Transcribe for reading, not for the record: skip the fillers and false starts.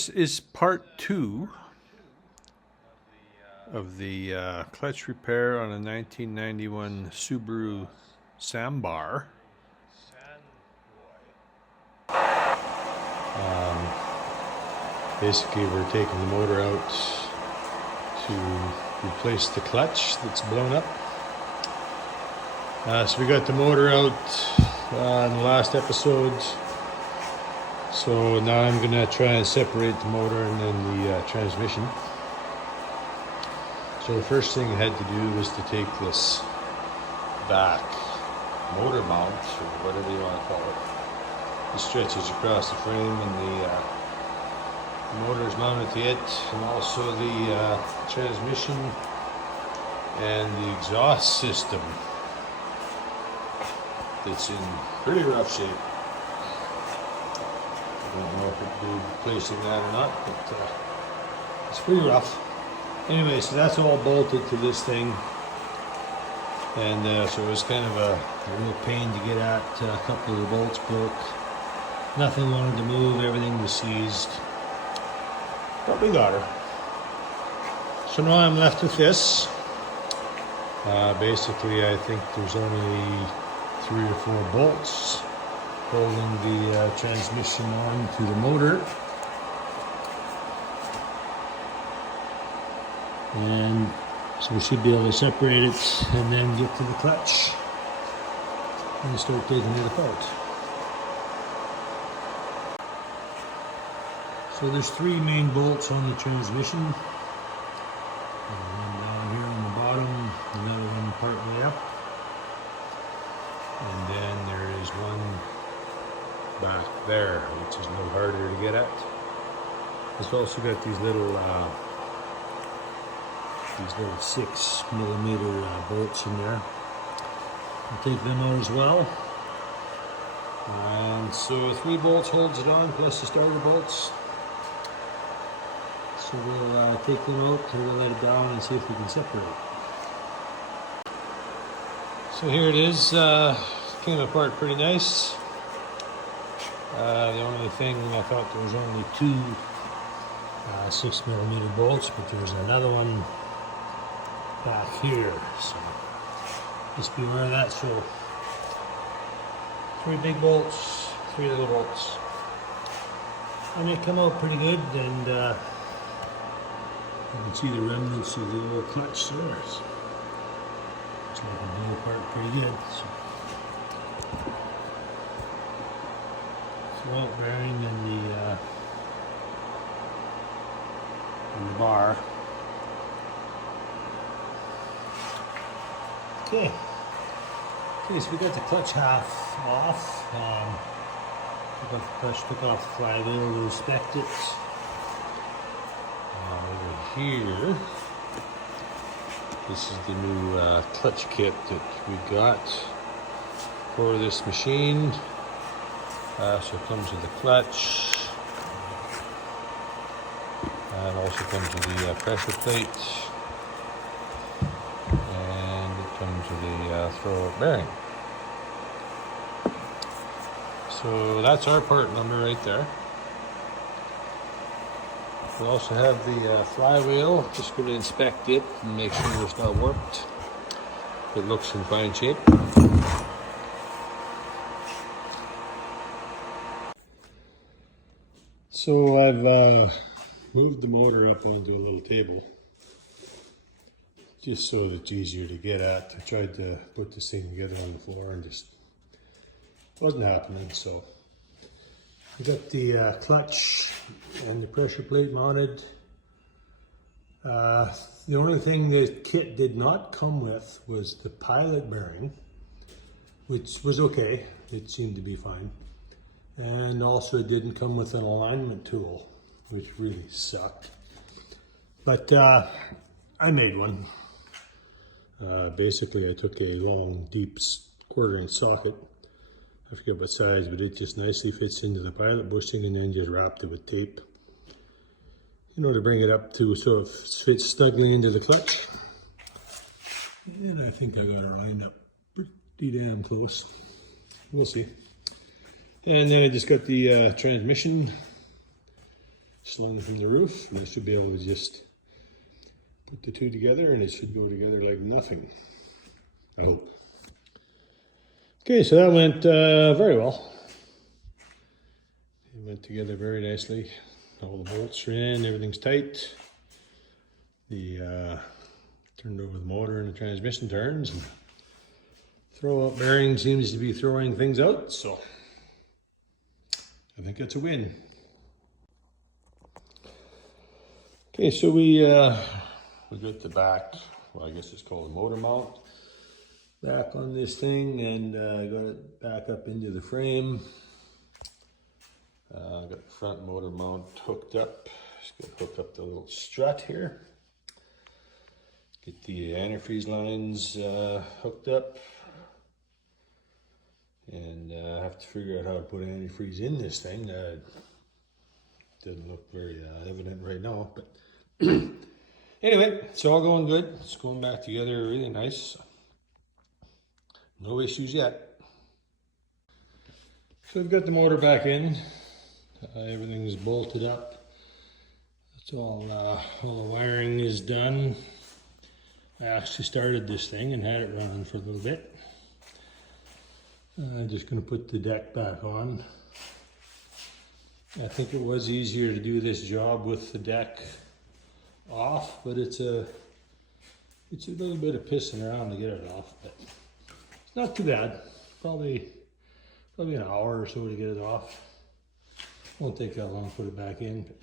This is part 2 of the clutch repair on a 1991 Subaru Sambar. Basically, we're taking the motor out to replace the clutch that's blown up. So we got the motor out in the last episode. So now I'm going to try and separate the motor and then the transmission. So the first thing I had to do was to take this back motor mount, or whatever you want to call it. It stretches across the frame, and the motor is mounted to it, and also the transmission and the exhaust system that's in pretty rough shape. I don't know if it'd be replacing that or not, but it's pretty rough. Anyway, so that's all bolted to this thing, and so it was kind of a real pain to get at. A couple of the bolts broke. Nothing wanted to move, everything was seized, but we got her. So now I'm left with this. Basically, I think there's only 3 or 4 bolts holding the transmission on to the motor, and so we should be able to separate it and then get to the clutch and start taking it apart. So there's 3 main bolts on the transmission, one down here on the bottom, another one part way up, and then there is one back there, which is a little harder to get at. It's also got these little 6mm bolts in there. I'll take them out as well. And so 3 bolts holds it on, plus the starter bolts. So we'll take them out and we'll let it down and see if we can separate it. So here it is. Came apart pretty nice. The only thing, I thought there was only 2 6mm bolts, but there's another one back here, so just be aware of that. So 3 big bolts, 3 little bolts, and they come out pretty good, and you can see the remnants of the old clutch there. So it's like a blow apart pretty good. Float bearing in the bar. Okay, so we got the clutch half off. Took off the clutch, took off the flywheel to inspect it. Over here, this is the new clutch kit that we got for this machine. So it comes with the clutch, and also comes with the pressure plate, and it comes with the throwout bearing. So that's our part number right there. We also have the flywheel. Just going to inspect it and make sure it's not warped. It looks in fine shape. So I've moved the motor up onto a little table, just so that it's easier to get at. I tried to put this thing together on the floor and just wasn't happening. So we got the clutch and the pressure plate mounted. The only thing the kit did not come with was the pilot bearing, which was okay. It seemed to be fine. And also it didn't come with an alignment tool, which really sucked. But I made one. Basically, I took a long, deep 1/4" socket. I forget what size, but it just nicely fits into the pilot bushing, and then just wrapped it with tape, you know, to bring it up to so it fits snugly into the clutch. And I think I got it lined up pretty damn close. We'll see. And then I just got the transmission slung from the roof, and I should be able to just put the two together and it should go together like nothing, I hope. Okay, so that went very well. It went together very nicely. All the bolts are in, everything's tight. The turned over the motor and the transmission turns. And throw out bearing seems to be throwing things out, so I think that's a win. Okay, so we got the back, well, I guess it's called a motor mount, back on this thing, and got it back up into the frame. Got the front motor mount hooked up. Just gonna hook up the little strut here. Get the antifreeze lines hooked up. And I have to figure out how to put antifreeze in this thing. Doesn't look very evident right now, but anyway, it's all going good. It's going back together really nice. No issues yet. So I've got the motor back in. Everything's bolted up. It's all the wiring is done. I actually started this thing and had it running for a little bit. I'm just going to put the deck back on. I think it was easier to do this job with the deck off, but it's a little bit of pissing around to get it off, but it's not too bad. Probably an hour or so to get it off. Won't take that long to put it back in. But